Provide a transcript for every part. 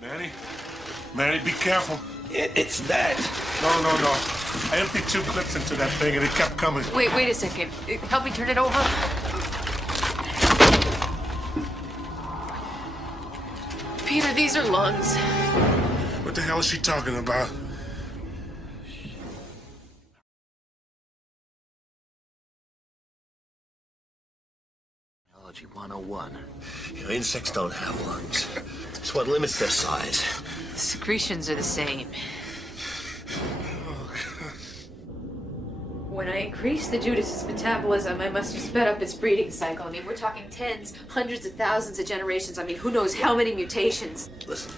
Manny, be careful. It's that. No. I emptied 2 clips into that thing and it kept coming. Wait a second. Help me turn it over. Peter, these are lungs. What the hell is she talking about? Biology 101. Insects don't have lungs. It's what limits their size. The secretions are the same. When I increased the Judas' metabolism, I must have sped up its breeding cycle. I mean, we're talking tens, hundreds of thousands of generations. I mean, who knows how many mutations. Listen,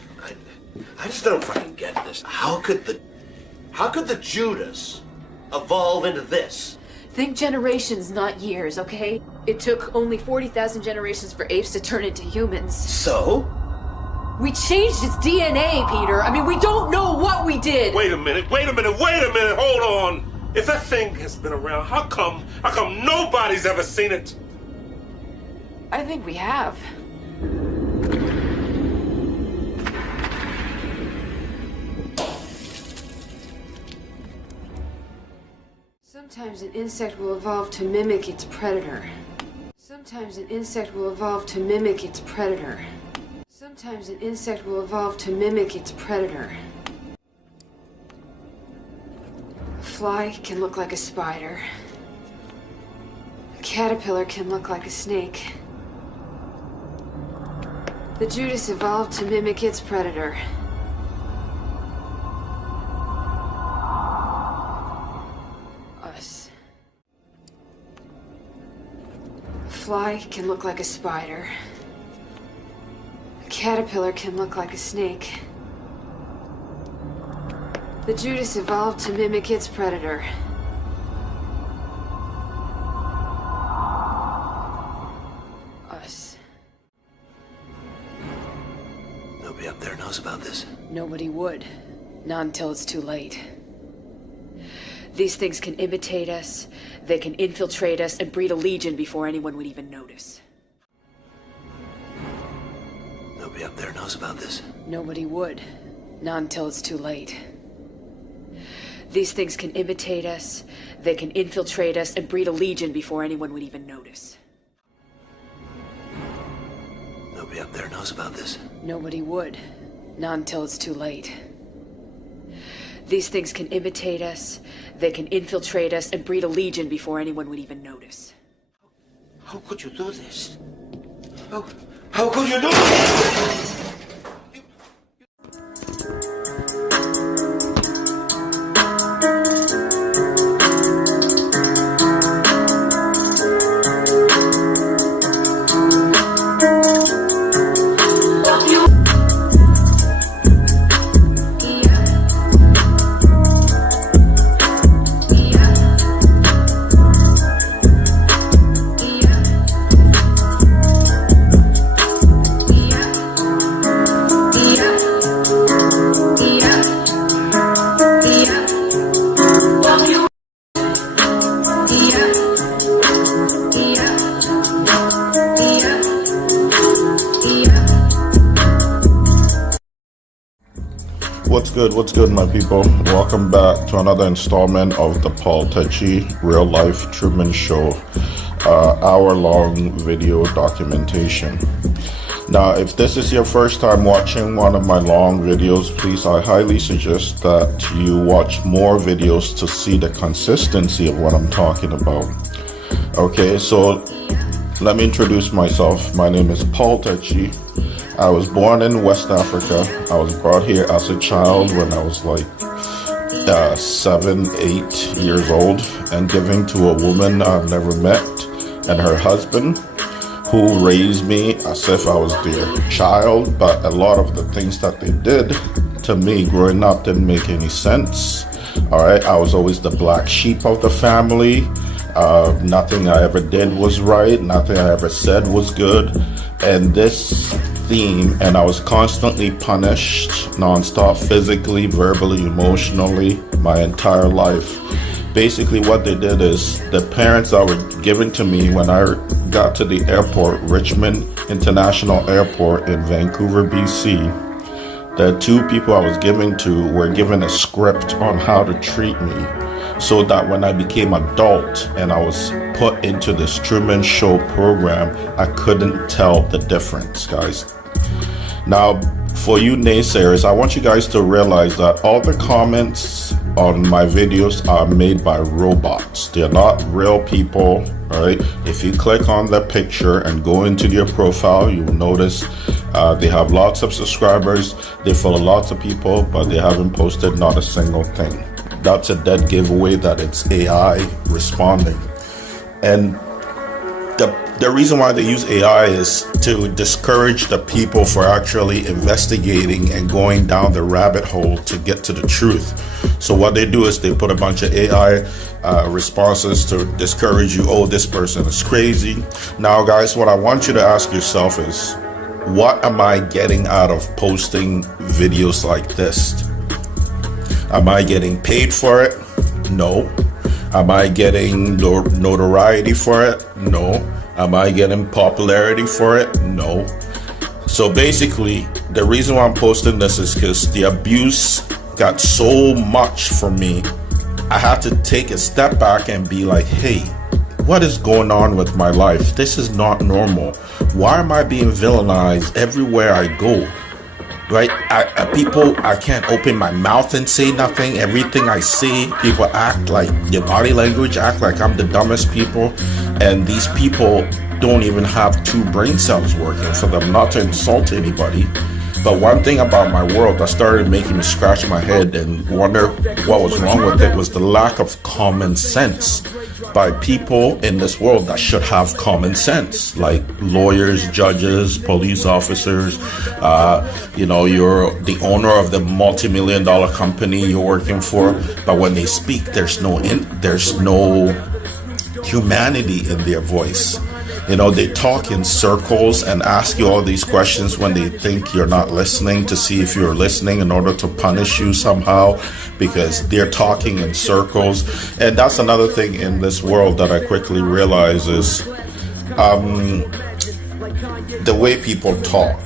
I just don't fucking get this. How could the Judas evolve into this? Think generations, not years, okay? It took only 40,000 generations for apes to turn into humans. So? We changed its DNA, Peter. I mean, we don't know what we did. Wait a minute, hold on. If that thing has been around, how come nobody's ever seen it? I think we have. Sometimes an insect will evolve to mimic its predator. Sometimes an insect will evolve to mimic its predator. Sometimes an insect will evolve to mimic its predator. A fly can look like a spider. A caterpillar can look like a snake. The Judas evolved to mimic its predator. Us. A fly can look like a spider. A caterpillar can look like a snake. The Judas evolved to mimic its predator. Us. Nobody up there knows about this. Nobody would. Not until it's too late. These things can imitate us, they can infiltrate us, and breed a legion before anyone would even notice. Nobody up there knows about this. Nobody would. Not until it's too late. These things can imitate us, they can infiltrate us, and breed a legion before anyone would even notice. Nobody up there knows about this. Nobody would. Not until it's too late. These things can imitate us, they can infiltrate us, and breed a legion before anyone would even notice. How could you do this? How could you do this? What's good, my people? Welcome back to another installment of the Paul Tecci Real Life Truman Show hour-long video documentation. Now, if this is your first time watching one of my long videos, please, I highly suggest that you watch more videos to see the consistency of what I'm talking about. Okay, so let me introduce myself. My name is Paul Tecci. I was born in West Africa. I was brought here as a child when I was like 7, 8 years old and given to a woman I've never met and her husband, who raised me as if I was their child. But a lot of the things that they did to me growing up didn't make any sense. All right, I was always the black sheep of the family. Nothing I ever did was right. Nothing I ever said was good. And this theme, and I was constantly punished nonstop, physically, verbally, emotionally, my entire life. Basically what they did is the parents that were given to me when I got to the airport, Richmond International Airport in Vancouver, BC, The two people I was giving to were given a script on how to treat me, so that when I became adult and I was put into this Truman Show program, I couldn't tell the difference, guys. Now, for you naysayers, I want you guys to realize that all the comments on my videos are made by robots. They're not real people, right? If you click on the picture and go into their profile, you'll notice they have lots of subscribers, they follow lots of people, but they haven't posted not a single thing. That's a dead giveaway that it's AI responding. And the reason why they use AI is to discourage the people for actually investigating and going down the rabbit hole to get to the truth. So what they do is they put a bunch of AI responses to discourage you. Oh, this person is crazy. Now, guys, what I want you to ask yourself is, what am I getting out of posting videos like this? Am I getting paid for it? No. Am I getting notoriety for it? No. Am I getting popularity for it? No. So basically, the reason why I'm posting this is because the abuse got so much from me. I had to take a step back and be like, hey, what is going on with my life? This is not normal. Why am I being villainized everywhere I go? Right? I can't open my mouth and say nothing. Everything I say, people act like, your body language act like I'm the dumbest people. And these people don't even have two brain cells working for them, not to insult anybody. But one thing about my world that started making me scratch my head and wonder what was wrong with it was the lack of common sense by people in this world that should have common sense, like lawyers, judges, police officers. You're the owner of the multi-million-dollar company you're working for, but when they speak, there's no humanity in their voice. They talk in circles and ask you all these questions when they think you're not listening, to see if you're listening in order to punish you somehow, because they're talking in circles. And that's another thing in this world that I quickly realize is the way people talk.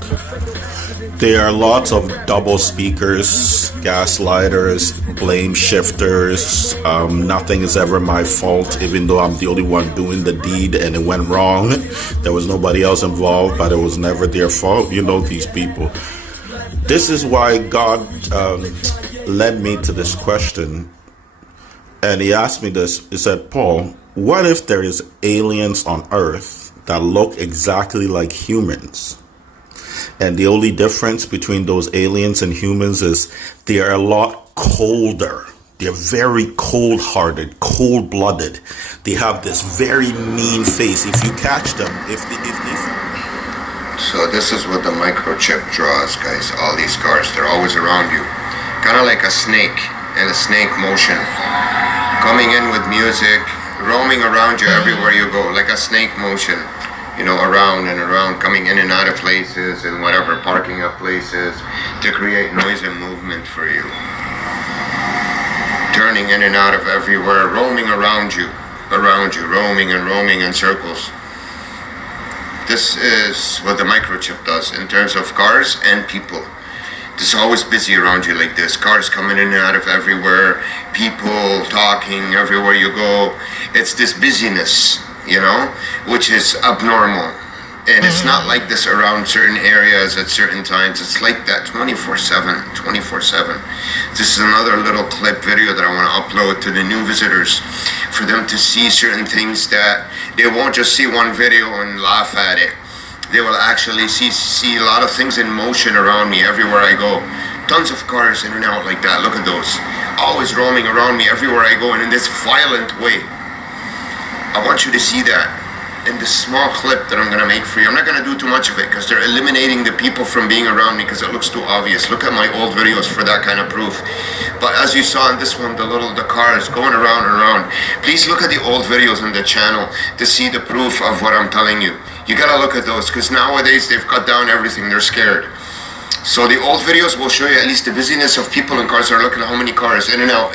There are lots of double speakers, gaslighters, blame shifters. Nothing is ever my fault, even though I'm the only one doing the deed and it went wrong. There was nobody else involved, but it was never their fault. You know these people. This is why God led me to this question. And he asked me this. He said, Paul, what if there is aliens on Earth that look exactly like humans? And the only difference between those aliens and humans is they are a lot colder. They're very cold-hearted, cold-blooded. They have this very mean face. If you catch them, So this is what the microchip draws, guys. All these scars, they're always around you. Kind of like a snake in a snake motion. Coming in with music, roaming around you everywhere you go, like a snake motion. Around and around, coming in and out of places and whatever, parking up places to create noise and movement for you. Turning in and out of everywhere, roaming around you, roaming and roaming in circles. This is what the microchip does in terms of cars and people. It's always busy around you like this. Cars coming in and out of everywhere, people talking everywhere you go. It's this busyness, which is abnormal. And it's not like this around certain areas at certain times. It's like that 24/7. This is another little clip video that I want to upload to the new visitors for them to see certain things that they won't just see one video and laugh at it. They will actually see a lot of things in motion around me everywhere I go. Tons of cars in and out like that. Look at those. Always roaming around me everywhere I go and in this violent way. I want you to see that in this small clip that I'm going to make for you. I'm not going to do too much of it because they're eliminating the people from being around me because it looks too obvious. Look at my old videos for that kind of proof. But as you saw in this one, the cars going around and around. Please look at the old videos on the channel to see the proof of what I'm telling you. You got to look at those because nowadays they've cut down everything. They're scared. So the old videos will show you at least the busyness of people and cars. Are looking at how many cars in and out.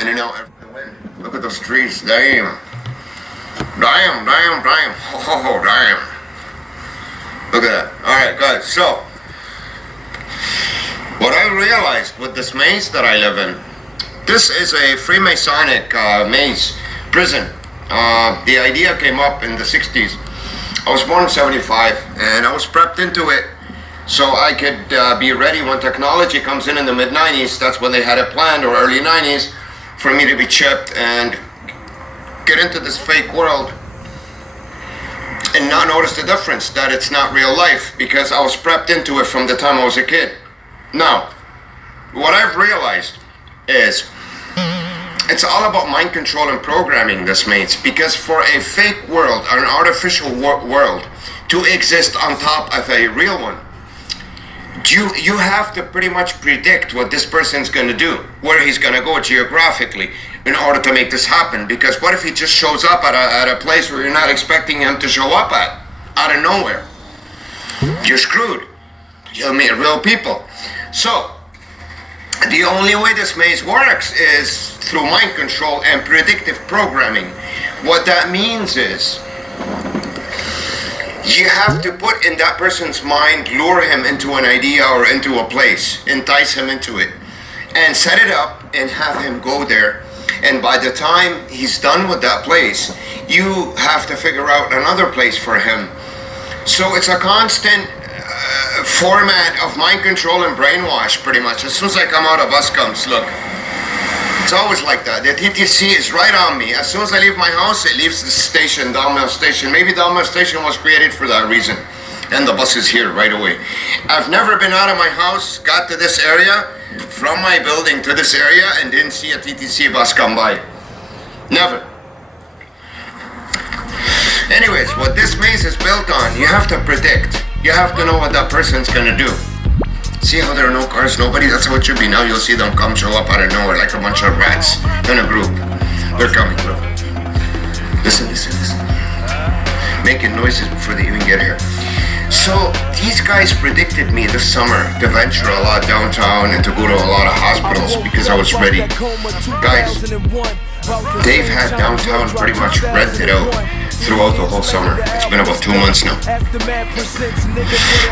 Look at those trees. Damn. Damn. Oh, damn. Look at that. Alright, guys. So, what I realized with this maze that I live in, this is a Freemasonic maze, prison. The idea came up in the 60s. I was born in 75, and I was prepped into it so I could be ready when technology comes in the mid-90s. That's when they had it planned, or early 90s, for me to be chipped and get into this fake world and not notice the difference, that it's not real life, because I was prepped into it from the time I was a kid. Now, what I've realized is it's all about mind control and programming, this mates, because for a fake world, an artificial world, to exist on top of a real one, you have to pretty much predict what this person's going to do, where he's going to go geographically in order to make this happen. Because what if he just shows up at a place where you're not expecting him to show up at, out of nowhere? You're screwed. You'll meet real people. So the only way this maze works is through mind control and predictive programming. What that means is you have to put in that person's mind, lure him into an idea or into a place, entice him into it, and set it up and have him go there. And by the time he's done with that place, you have to figure out another place for him. So it's a constant format of mind control and brainwash, pretty much. As soon as I come out of bus comes, look, it's always like that. The TTC is right on me. As soon as I leave my house, it leaves the station, Dalmau Station. Maybe Dalmau Station was created for that reason. And the bus is here right away. I've never been out of my house, got to this area, from my building to this area, and didn't see a TTC bus come by. Never. Anyways, what this maze is built on, you have to predict. You have to know what that person's gonna do. See how there are no cars, nobody? That's how it should be. Now you'll see them come, show up out of nowhere like a bunch of rats in a group. They're coming, look. Listen, listen, listen. Making noises before they even get here. So these guys predicted me this summer to venture a lot downtown and to go to a lot of hospitals because I was ready. Guys, they've had downtown pretty much rented out throughout the whole summer. It's been about 2 months now.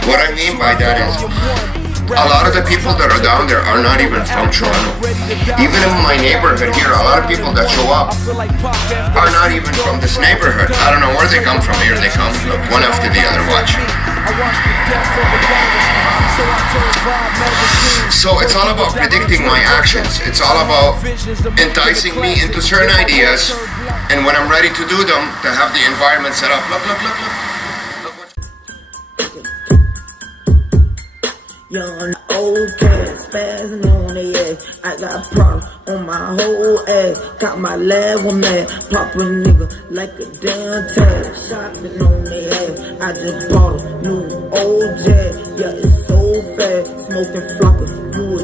What I mean by that is, a lot of the people that are down there are not even from Toronto. Even in my neighborhood here, a lot of people that show up are not even from this neighborhood. I don't know where they come from. Here they come. Look, one after the other. Watch. So it's all about predicting my actions. It's all about enticing me into certain ideas, and when I'm ready to do them, to have the environment set up. Look, look, look, look. Young old cat, spazzing on the ass. I got problems on my whole ass. Got my lab one mad, pop a nigga like a damn tag. Shopping on the ass. I just bought a new old jet. Yeah, it's so fast. Smoking floppers, you a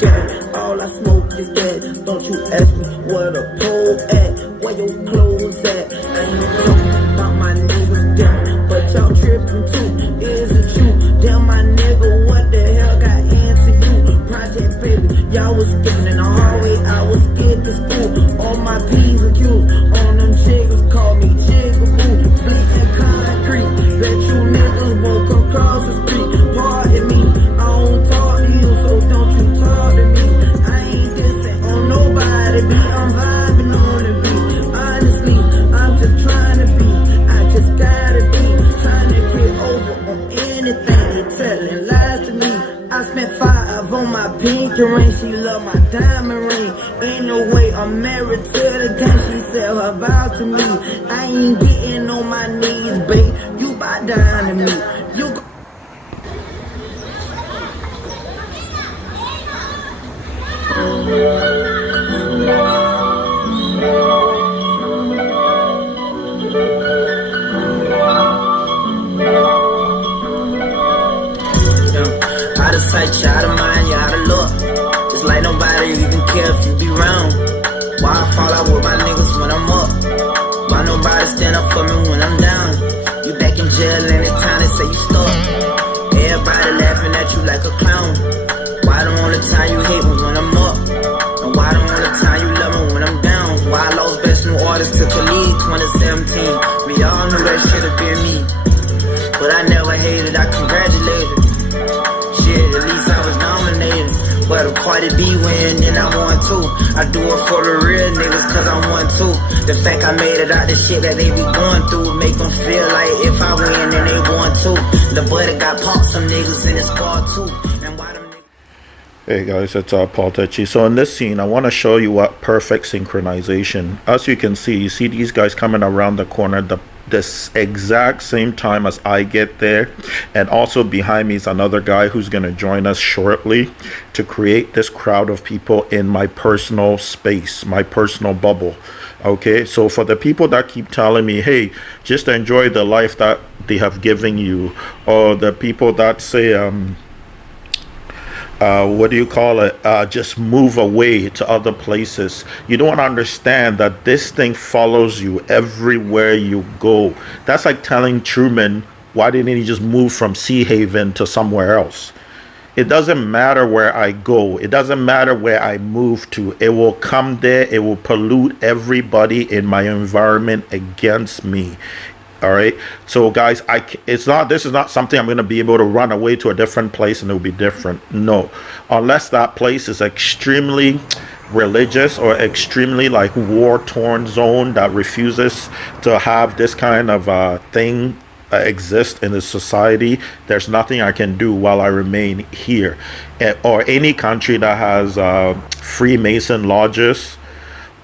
jack. All I smoke is gas. Don't you ask me where the pole at, where your clothes at. I ain't talking about my niggas down, but y'all tripping too. Is it true? Damn, my nigga, what the hell got into you? Project baby, y'all was skipping in the hallway, I was scared to school. All my P's and Q's on them chiggers, call me jigaboo. Bleeding concrete, bet you niggas won't come across the street. Pardon me, I don't talk to you, so don't you talk to me. I ain't dissing on nobody, be I'm vibing on the beat. Honestly, I'm just trying to be, I just gotta be, trying to get over on anything, telling lies to me. I spent 5 on my pinky ring, she love my diamond ring. Ain't no way I'm married to the game, she said her vows to me. I ain't getting on my knees, babe, you bow down to me. You go out of sight, you out of mind, you out of luck. Just like nobody even care if you be wrong. Why I fall out with my niggas when I'm up? Why nobody stand up for me when I'm down? You back in jail anytime they say you stuck. Everybody laughing at you like a clown. Why the only time you hate me when I'm up? And why the only time you love me when I'm down? Why I lost best new artist to Khalid 2017. We all knew that should've been me, but I never hated, I congratulated. Shit, at least I was nominated. But if Cardi B win, then I won too. I do it for the real niggas, cause I won too. The fact I made it out the shit that they be going through make them feel like if I win, then they won too. The buddy got popped some niggas in his car too. And why them niggas... Hey guys, it's Paul Techi. So in this scene, I want to show you what perfect synchronization. As you can see, you see these guys coming around the corner this exact same time as I get there, and also behind me is another guy who's going to join us shortly to create this crowd of people in my personal space, my personal bubble. Okay, so for the people that keep telling me, hey, just enjoy the life that they have given you, or the people that say what do you call it, just move away to other places, you don't understand that this thing follows you everywhere you go. That's like telling Truman, why didn't he just move from Sea Haven to somewhere else? It doesn't matter where I go, it doesn't matter where I move to, it will come there, it will pollute everybody in my environment against me. All right, so guys, this is not something I'm going to be able to run away to a different place and it'll be different. No, unless that place is extremely religious or extremely like war-torn zone that refuses to have this kind of thing exist in the society, there's nothing I can do while I remain here. Or any country that has Freemason lodges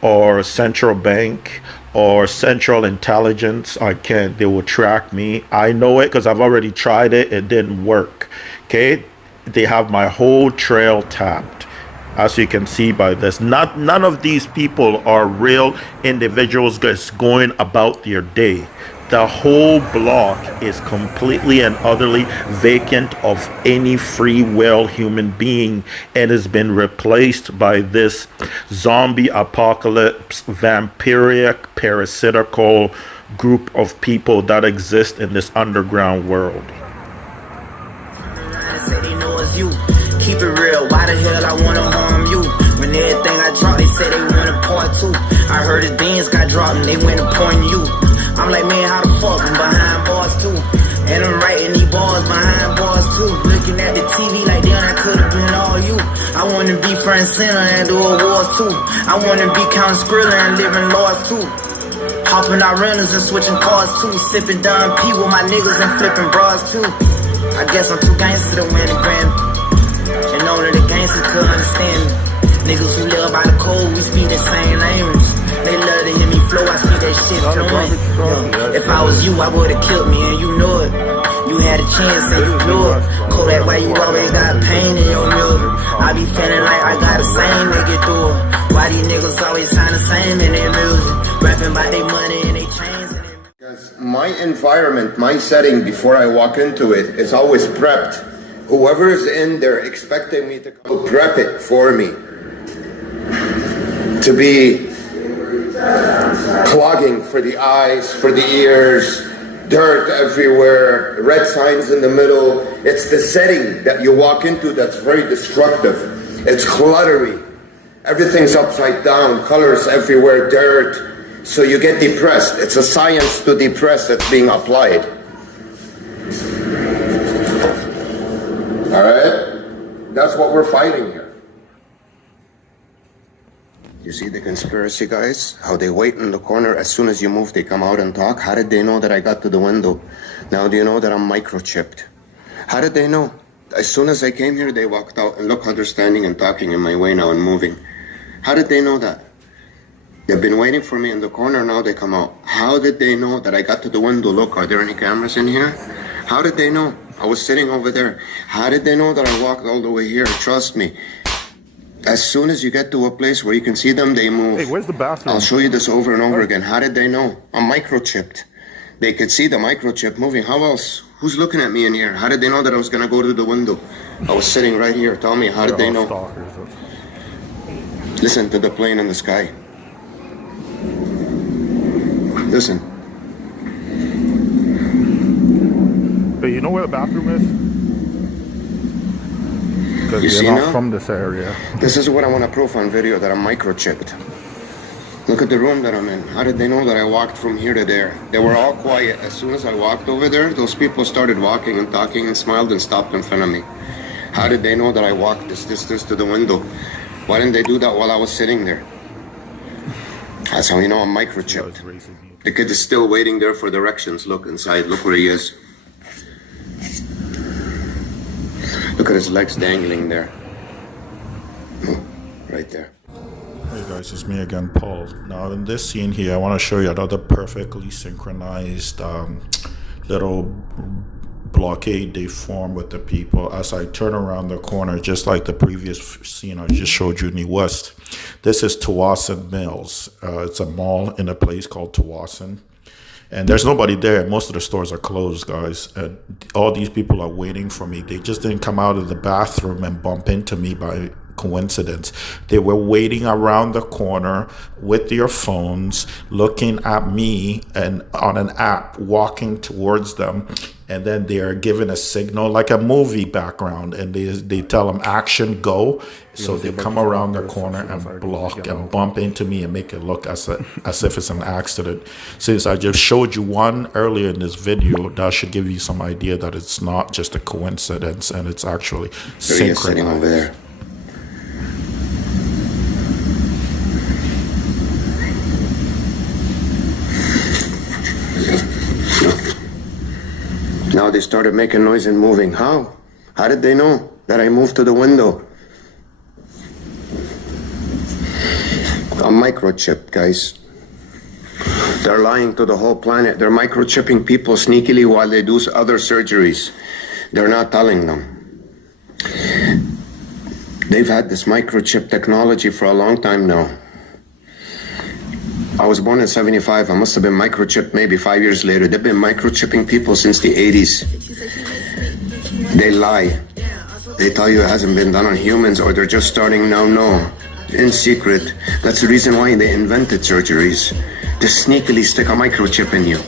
or central bank or central intelligence, they will track me. I know it because I've already tried it. It didn't work. Okay, they have my whole trail tapped, as you can see by this. None of these people are real individuals just going about their day. The whole block is completely and utterly vacant of any free will human being, and has been replaced by this zombie apocalypse, vampiric, parasitical group of people that exist in this underground world. Keep it real, why the hell I wanna harm you? When everything I drop, they say they want a part two. I heard his beans got dropped and they went upon you. I'm like, man, how the fuck? I'm behind bars too. And I'm writing these bars behind bars too. Looking at the TV like, damn, I could've been all you. I wanna be front and center and do awards too. I wanna be counting Skrilla and living laws too. Hopping out rentals and switching cars too. Sipping Don P with my niggas and flipping bras too. I guess I'm too gangster to win a Grammy. And only the gangsters could understand me. Niggas who live by the code, we speak the same language. They love to hear me flow, I speak that shit fluent. If I was you, I would've killed me and you know it. You had a chance and you blew it. Kodak, why you always got pain in your music? I be feeling like I got the same nigga through it. Why these niggas always sound the same in their music? Rapping about their money and their chains. Because my environment, my setting before I walk into it is always prepped. Whoever is in there expecting me to prep it for me. To be clogging for the eyes, for the ears, dirt everywhere, red signs in the middle. It's the setting that you walk into that's very destructive. It's cluttery. Everything's upside down, colors everywhere, dirt. So you get depressed. It's a science to depress that's being applied. All right? That's what we're fighting here. You see the conspiracy guys? How they wait in the corner. As soon as you move, they come out and talk. How did they know that I got to the window? Now do you know that I'm microchipped? How did they know? As soon as I came here, they walked out, and look how they're standing and talking in my way now and moving. How did they know that? They've been waiting for me in the corner, now they come out. How did they know that I got to the window? Look, are there any cameras in here? How did they know? I was sitting over there. How did they know that I walked all the way here? Trust me. As soon as you get to a place where you can see them, they move. Hey, where's the bathroom? I'll show you this over and over again. How did they know? I'm microchipped. They could see the microchip moving. How else? Who's looking at me in here? How did they know that I was going to go to the window? I was sitting right here. Tell me, how did they know? Listen to the plane in the sky. Listen. But you know where the bathroom is? You see now? From this area. This is what I want to prove on video, that I'm microchipped. Look at the room that I'm in. How did they know that I walked from here to there? They were all quiet. As soon as I walked over there, those people started walking and talking and smiled and stopped in front of me. How did they know that I walked this distance to the window? Why didn't they do that while I was sitting there? That's how you know I'm microchipped. The kid is still waiting there for directions. Look inside, look where he is. Look at his legs dangling there. Right there. Hey guys, it's me again, Paul. Now in this scene here, I want to show you another perfectly synchronized little blockade they form with the people as I turn around the corner, just like the previous scene I just showed you in the West. This is Tawasin Mills. It's a mall in a place called Tawasin. And there's nobody there. Most of the stores are closed, guys. All these people are waiting for me. They just didn't come out of the bathroom and bump into me by coincidence. They were waiting around the corner with their phones, looking at me and on an app, walking towards them. And then they are given a signal like a movie background, and they tell them action, go. So they come around the corner and block and bump into me and make it look as if it's an accident. Since I just showed you one earlier in this video, that should give you some idea that it's not just a coincidence and it's actually synchronized. Sitting over there. Now they started making noise and moving. How? How did they know that I moved to the window? I'm microchipped, guys. They're lying to the whole planet. They're microchipping people sneakily while they do other surgeries. They're not telling them. They've had this microchip technology for a long time now. I was born in 75. I must have been microchipped maybe 5 years later. They've been microchipping people since the 80s. They lie. They tell you it hasn't been done on humans or they're just starting now. No. In secret. That's the reason why they invented surgeries. To sneakily stick a microchip in you.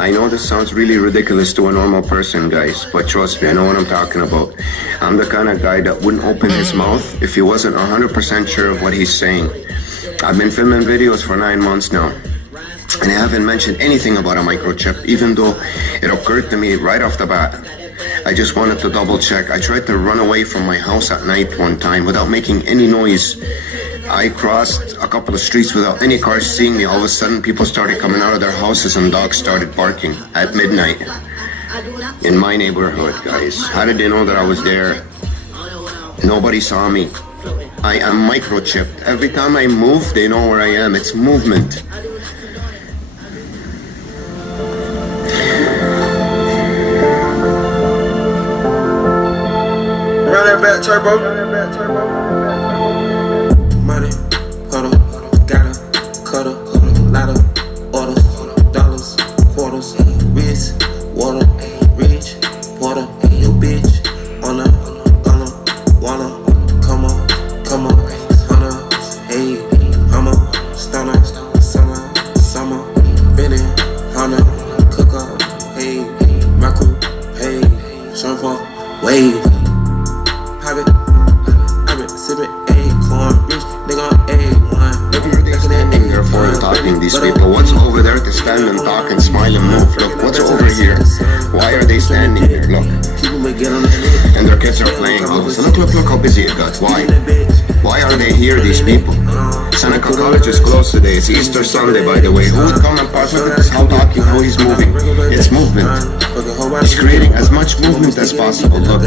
I know this sounds really ridiculous to a normal person, guys, but trust me, I know what I'm talking about. I'm the kind of guy that wouldn't open his mouth if he wasn't 100% sure of what he's saying. I've been filming videos for 9 months now, and I haven't mentioned anything about a microchip, even though it occurred to me right off the bat. I just wanted to double check. I tried to run away from my house at night one time without making any noise. I crossed a couple of streets without any cars seeing me. All of a sudden, people started coming out of their houses and dogs started barking at midnight in my neighborhood, guys. How did they know that I was there? Nobody saw me. I am microchipped. Every time I move, they know where I am. It's movement. Run that back, turbo. Money, huddle, gotta, cuddle, ladder, orders, dollars, quarters, wrist, water, reach, water, your bitch, on a, wanna, come on, hunter, hey, hummer, stunner, summer, Benny, hunter, cooker, hey, macro, hey, surfer, wave. These people, what's over there to stand and talk and smile and move? Look, what's over here? Why are they standing here? Look. And their kids are playing. Oh, so look how busy it got. Why? Why are they here, these people? Seneca College is closed today. It's Easter Sunday, by the way. Who would come and pass? Look at this, how talking, how he's moving. It's movement. He's creating as much movement as possible. Look.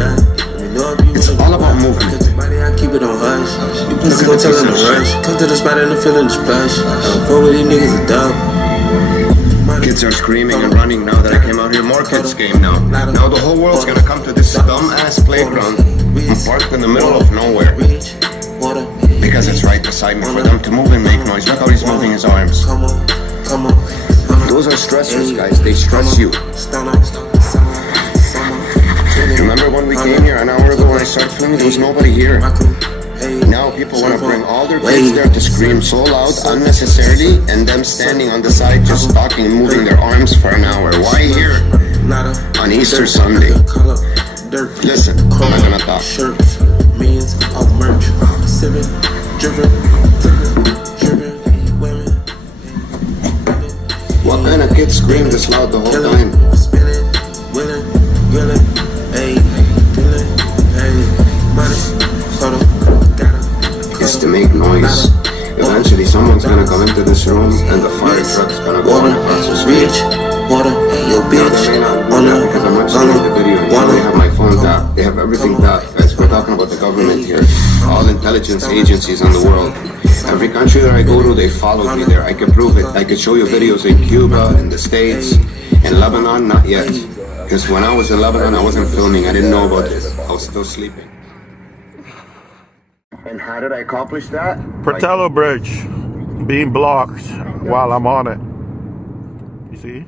It's all about movement. I keep it on hush. You please go tell them to rush. Come to the spot and I'm feeling the splash. I don't fuck with these niggas a dub. Kids are screaming and running now that I came out here. More kids came now. Now the whole world's gonna come to this dumb-ass playground and park in the middle of nowhere. Because it's right beside me for them to move and make noise. Look how he's moving his arms. Those are stressors, guys. They stress you. Remember when we came here an hour ago when I started filming? There was nobody here. Now people want to bring all their kids there to scream so loud unnecessarily, and them standing on the side just talking and moving their arms for an hour. Why here? On Easter Sunday. Listen, I'm not gonna talk. Millions of merch, What kind of kids scream this loud the whole time? Hey, come into this room and the fire truck's gonna go on across the street. Water, yo bitch. They may not know that because I'm watching the video and they have my phone tapped. They have everything tapped, guys. We're talking about the government here. All intelligence agencies in the world. Every country that I go to, they follow me there. I can prove it. I could show you videos in Cuba, in the States, in Lebanon, not yet. Because when I was in Lebanon, I wasn't filming. I didn't know about this. I was still sleeping. And how did I accomplish that? Portello Bridge being blocked while I'm on it. You see?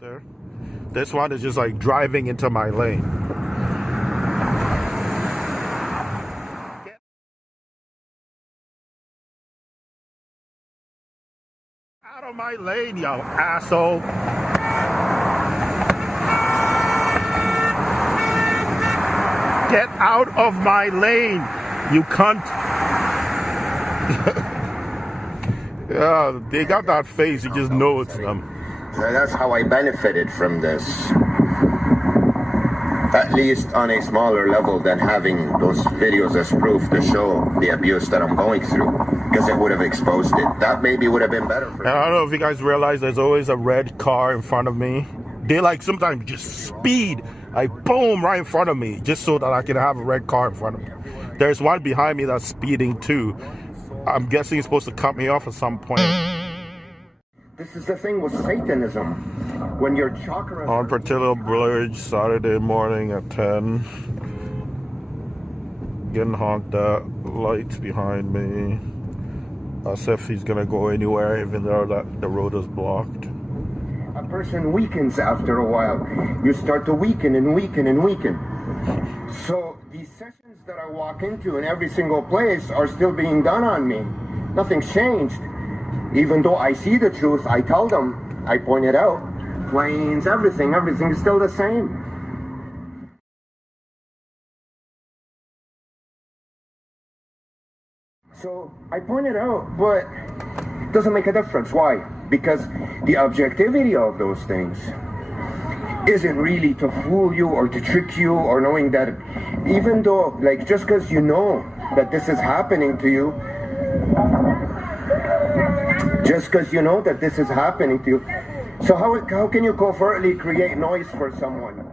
There. This one is just like driving into my lane. Get out of my lane, yo asshole. Get out of my lane, you cunt. Yeah, they got that face, you just know it's them. That's how I benefited from this. At least on a smaller level than having those videos as proof to show the abuse that I'm going through. Because it would have exposed it. That maybe would have been better for me. I don't know if you guys realize there's always a red car in front of me. They like sometimes just speed, like boom, right in front of me, just so that I can have a red car in front of me. There's one behind me that's speeding too. I'm guessing he's supposed to cut me off at some point. This is the thing with Satanism. When your chakra... On Portillo Bridge, Saturday morning at 10. Getting honked at, lights behind me. As if he's gonna go anywhere, even though that the road is blocked. A person weakens after a while. You start to weaken and weaken and weaken. So these sessions that I walk into in every single place are still being done on me. Nothing's changed. Even though I see the truth, I tell them, I point it out. Planes, everything is still the same. So I point it out, but it doesn't make a difference. Why? Because the objectivity of those things isn't really to fool you or to trick you or knowing that even though, like, just because you know that this is happening to you, just because you know that this is happening to you. So how can you covertly create noise for someone?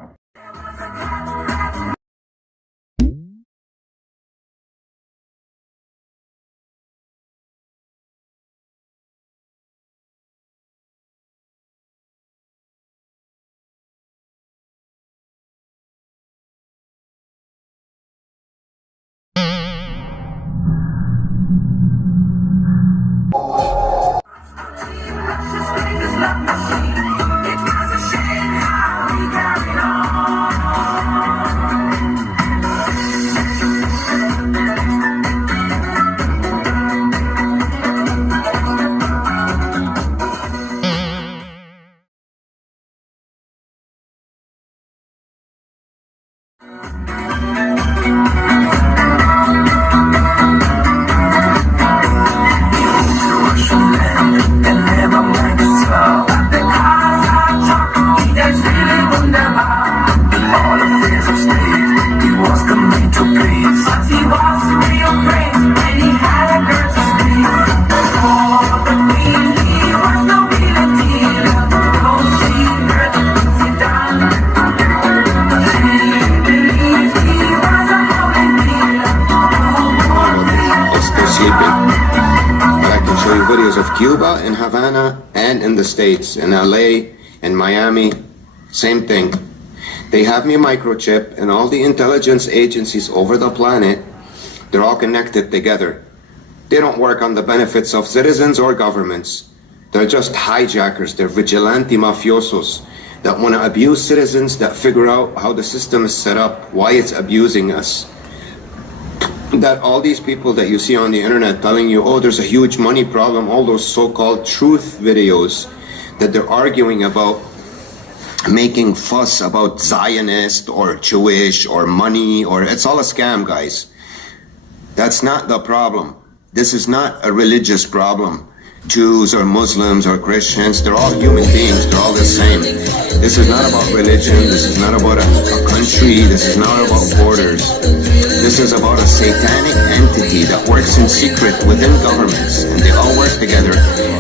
Cuba, in Havana, and in the States, in LA, in Miami, same thing. They have me microchip, and all the intelligence agencies over the planet, they're all connected together. They don't work on the benefits of citizens or governments. They're just hijackers. They're vigilante mafiosos that want to abuse citizens, that figure out how the system is set up, why it's abusing us. That all these people that you see on the internet telling you, oh, there's a huge money problem, all those so-called truth videos that they're arguing about making fuss about Zionist or Jewish or money, or it's all a scam, guys. That's not the problem. This is not a religious problem. Jews or Muslims or Christians, they're all human beings, they're all the same. This is not about religion, this is not about a country, this is not about borders. This is about a satanic entity that works in secret within governments, and they all work together.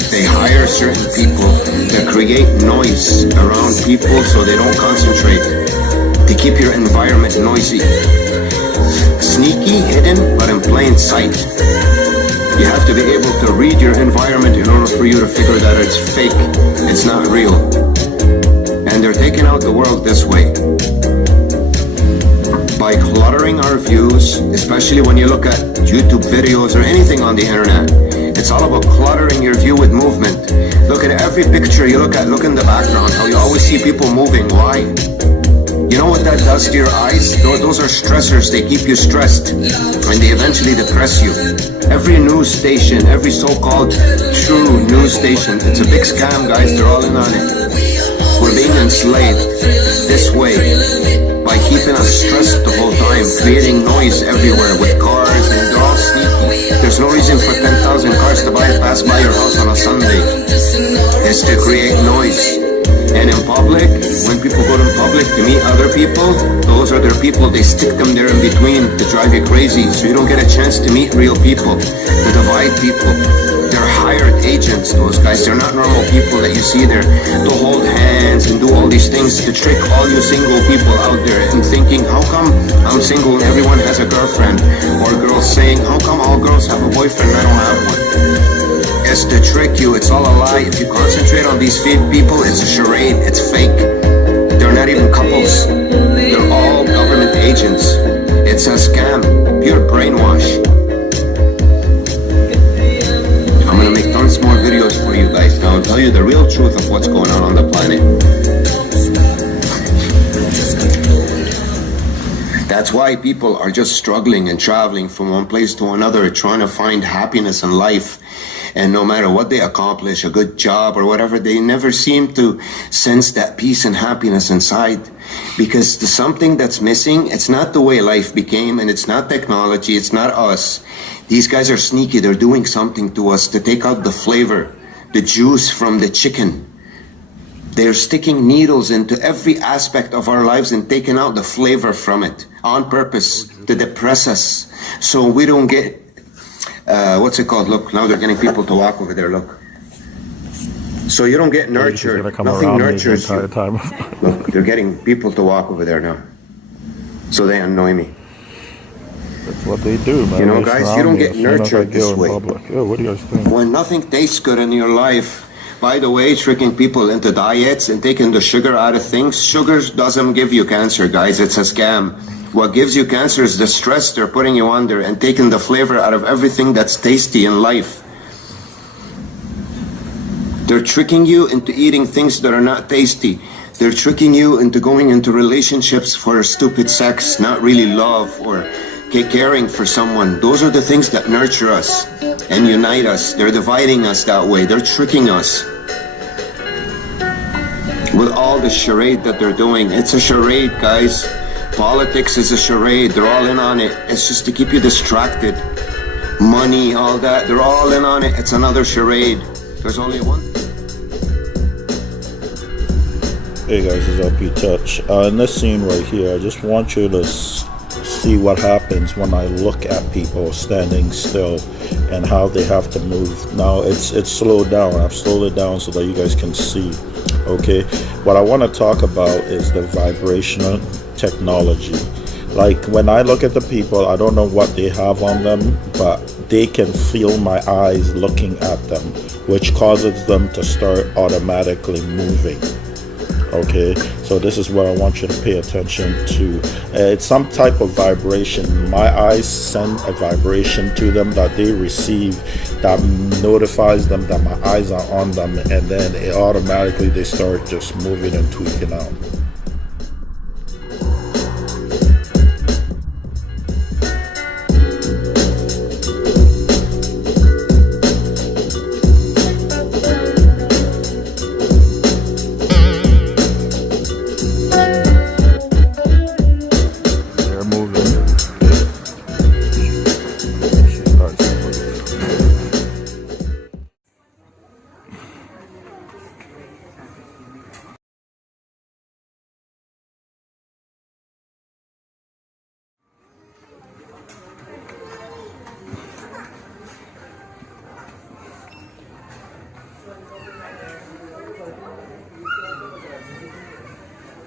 They hire certain people that create noise around people so they don't concentrate, to keep your environment noisy. Sneaky, hidden, but in plain sight. You have to be able to read your environment in order for you to figure that it's fake, it's not real. And they're taking out the world this way. By cluttering our views, especially when you look at YouTube videos or anything on the internet, it's all about cluttering your view with movement. Look at every picture you look at, look in the background, how you always see people moving. Why? You know what that does to your eyes? Those are stressors. They keep you stressed, and they eventually depress you. Every news station, every so-called true news station, it's a big scam, guys. They're all in on it. We're being enslaved this way by keeping us stressed the whole time, creating noise everywhere with cars, and they're all sneaky. There's no reason for 10,000 cars to pass by your house on a Sunday. It's to create noise. And in public, when people go to public to meet other people, those are their people. They stick them there in between to drive you crazy, so you don't get a chance to meet real people, to divide people. They're hired agents, those guys. They're not normal people that you see there to hold hands and do all these things to trick all you single people out there and thinking, how come I'm single and everyone has a girlfriend? Or girls saying, how come all girls have a boyfriend and I don't have one? It's to trick you. It's all a lie. If you concentrate on these fake people, it's a charade. It's fake. They're not even couples. They're all government agents. It's a scam. Pure brainwash. I'm gonna make tons more videos for you guys now and tell you the real truth of what's going on the planet. That's why people are just struggling and traveling from one place to another, trying to find happiness in life. And no matter what they accomplish, a good job or whatever, they never seem to sense that peace and happiness inside. Because there's something that's missing. It's not the way life became, and it's not technology, it's not us. These guys are sneaky. They're doing something to us to take out the flavor, the juice from the chicken. They're sticking needles into every aspect of our lives and taking out the flavor from it on purpose to depress us, so we don't get what's it called? Look, now they're getting people to walk over there. Look, so you don't get nurtured. Nothing nurtures you. Look, they're getting people to walk over there now, so they annoy me. That's what they do, man. You know, guys, you don't get nurtured this way. What do you guys think? When nothing tastes good in your life. By the way, tricking people into diets and taking the sugar out of things. Sugar doesn't give you cancer, guys. It's a scam. What gives you cancer is the stress they're putting you under and taking the flavor out of everything that's tasty in life. They're tricking you into eating things that are not tasty. They're tricking you into going into relationships for stupid sex, not really love or caring for someone. Those are the things that nurture us and unite us. They're dividing us that way. They're tricking us with all the charade that they're doing. It's a charade, guys. Politics is a charade. They're all in on it. It's just to keep you distracted. Money, all that. They're all in on it. It's another charade. There's only one. Hey guys, it's LP Touch. In this scene right here, I just want you to see what happens when I look at people standing still and how they have to move. Now it's slowed down. I've slowed it down so that you guys can see. Okay, what I want to talk about is the vibrational technology. Like when I look at the people, I don't know what they have on them, but they can feel my eyes looking at them, which causes them to start automatically moving. Okay, so this is what I want you to pay attention to. It's some type of vibration. My eyes send a vibration to them that they receive that notifies them that my eyes are on them, and then it automatically they start just moving and tweaking out.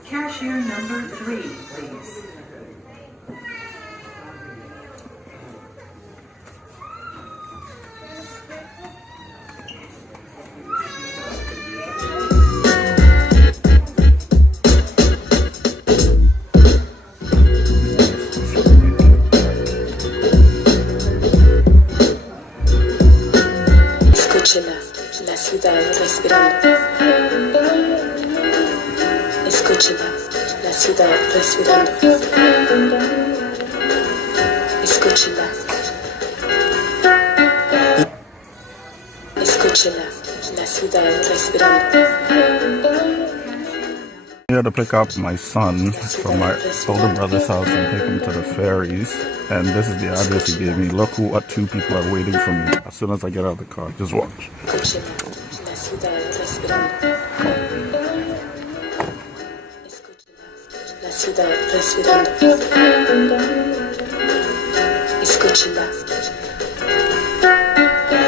Cashier number 3, please. Escúchela, la ciudad respirando. Escúchela, la ciudad respirando. Escúchela. Escúchela, la ciudad respirando. Here to pick up my son from my older brother's house and take him to the ferries. And this is the address he gave me. Look what 2 people are waiting for me as soon as I get out of the car. Just watch. La ciudad respirando. Escúchela.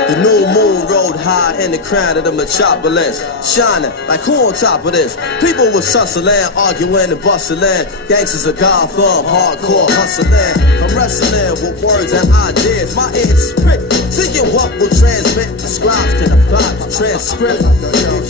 The new moon rode high in the crown of the metropolis, shining like who on top of this? People was hustling, arguing and bustling. Gangsters of Gotham, hardcore hustling. I'm wrestling with words and ideas. My ears prick, seeking what will transmit. The scribes can apply the transcript.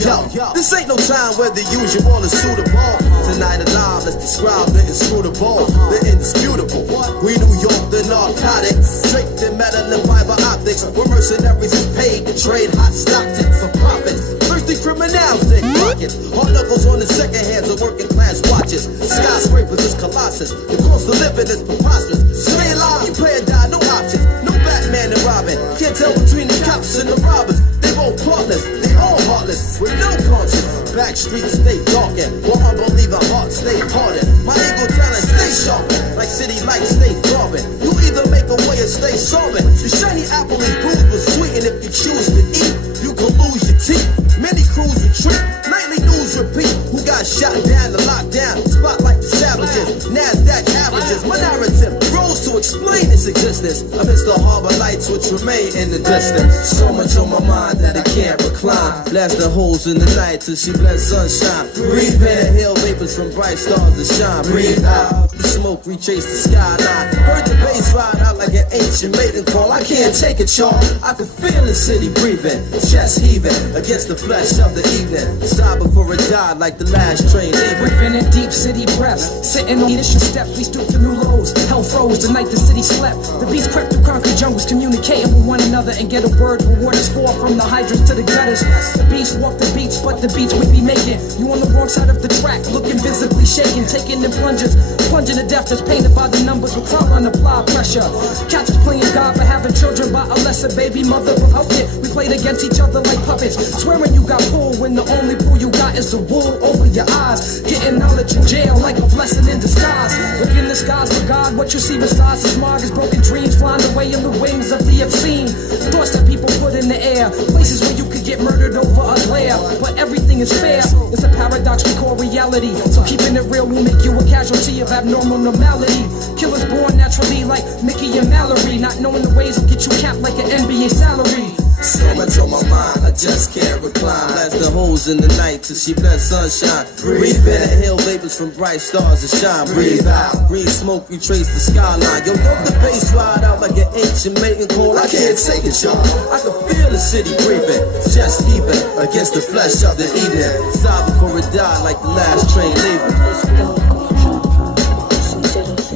Yo, this ain't no time where the usual is suitable. Tonight alive, let's describe the inscrutable, the indisputable. We New York, the narcotics, draped in metal and fiber optics. We're mercenaries is paid to trade hot stock tips for profits. Thirsty criminals, they pockets. Hard knuckles on the second hands of working class watches. Skyscrapers is colossus. The cost of living is preposterous. Stay alive, you play or die, no options. No Batman and Robin. Can't tell between the cops and the robbers. They both partners, they all heartless, with no conscience. Back streets stay darkened, while unbelieving hearts stay hardened. My ego talent stay sharpened, like city lights stay throbbing. You either make a way or stay solvent. The shiny apple is bruised but sweet, and if you choose to eat, you can lose your teeth. Many crews retreat, nightly news repeat. Who got shot down to lockdown? Spotlight the savages, NASDAQ averages. My narrative grows to explain its existence amidst the harbor lights which remain in the distance. So much on my mind that it can't recline. Blast the holes in the night till she bless sunshine. Breathe in, hail vapors from bright stars to shine. Breathe out, the smoke retrace the skyline. Heard the bass ride out like an ancient maiden call. I can't take it, y'all. I can feel the city breathing, chest heaving against the flesh of the evening. Stop before it died like the last train leaving. Breathing in deep city breaths, sitting on leadership steps, we stoop to new lows. Hell froze the night the city slept. The beats crept through concrete jungles, communicating with one another and get a word. Reward us for from the hydrants to the gutters. The beast walk the beats, but the beats we be making. You on the wrong side of the track, looking visibly shaking, taking in plunges, plunging to death that's painted by the numbers with crowd on apply pressure. Catch us playing God for having children by a lesser baby mother without it. We played against each other like puppets, swearing you got pulled when the only pull you got is the wool over your eyes. Getting knowledge in jail like a blessing in disguise. Look in the skies for God, what you see besides the smog is broken dreams flying away in the wings of the obscene. Thoughts that people put in the air, places where you could get murdered over a glare. But everything is fair, it's a paradox we call reality. So keeping it real will make you a casualty of abnormal normality. Killers born naturally like Mickey and Mallory, not knowing the ways will get you capped like an NBA salary. So much on my mind, I just can't recline. Blast the holes in the night till she bless sunshine. Breathe in, inhale vapors from bright stars that shine. Breathe out, green smoke retrace the skyline. Yo, the bass ride out like an ancient maiden call. I can't take it, y'all. I can feel the city breathing, chest heaving against the flesh of the evening. Stop before it died like the last train leaving.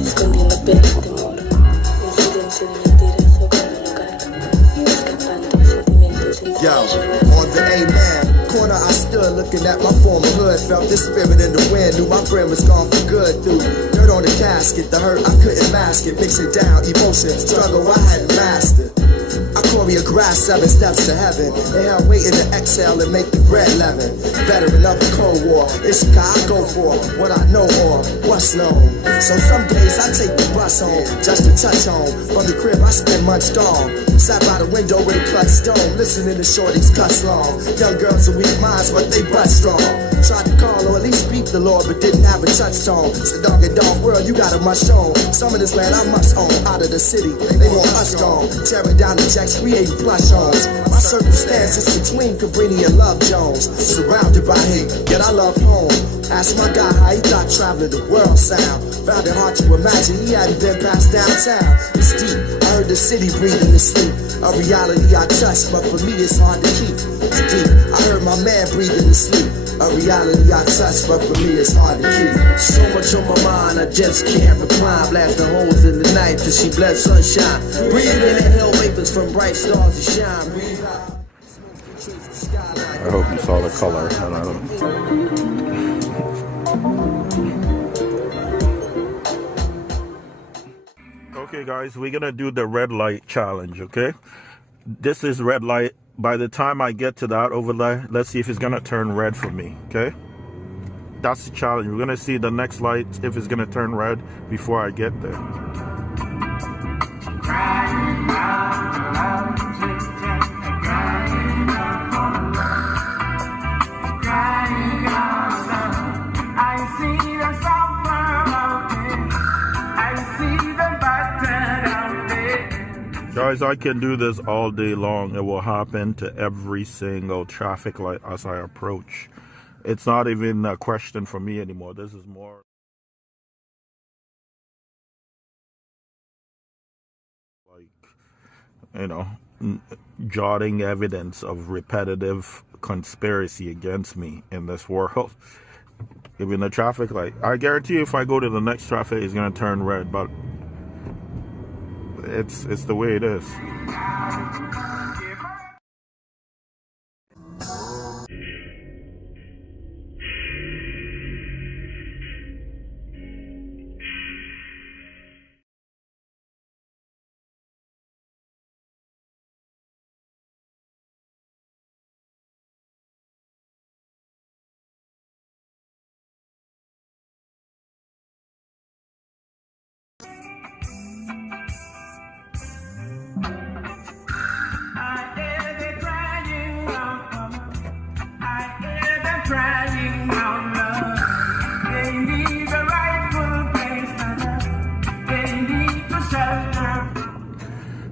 Escondiendo pena y temor, en silencio de mentiras o con el lugar, escapando sentimientos en Yo, on the amen corner, I stood looking at my former hood. Felt the spirit in the wind, knew my friend was gone for good. Through dirt on the casket, the hurt I couldn't mask it. Mix it down, emotion, struggle I hadn't mastered. I choreographed 7 steps to heaven. Inhale, waiting to exhale and make the bread leaven. Veteran of the Cold War, it's the guy I go for. What I know or what's known. So some days I take the bus home just to touch home. From the crib I spend months gone. Sat by the window with a clutch stone, listening to shorties cuss long. Young girls with weak minds, but they butt strong. Tried to call or at least speak the Lord, but didn't have a touchstone. It's a dog and dog world, you got a must own. Some of this land I must own. Out of the city, they want us gone. Tearing down the jacks Jones, creating plush homes. My circumstances between Cabrini and Love Jones. Surrounded by hate, yet I love home. Asked my guy how he thought traveling the world sound. Found it hard to imagine he hadn't been past downtown. It's deep, I heard the city breathing in sleep. A reality I touch, but for me it's hard to keep. It's deep, I heard my man breathing in sleep. A reality I touch, but for me it's hard to keep. So much on my mind, I just can't recline. Blasting holes in the night till she bled sunshine. Breathing in hell vapors from bright stars to shine. Breathe out. I hope you saw the color. Okay guys, we're gonna do the red light challenge, okay? This is red light. By the time I get to that overlay, let's see if it's gonna turn red for me, okay? That's the challenge. We're gonna see the next light, if it's gonna turn red before I get there. Guys, I can do this all day long. It will happen to every single traffic light as I approach. It's not even a question for me anymore. This is more like, you know, jotting evidence of repetitive conspiracy against me in this world. Even the traffic light, I guarantee you if I go to the next traffic, it's going to turn red, but it's the way it is.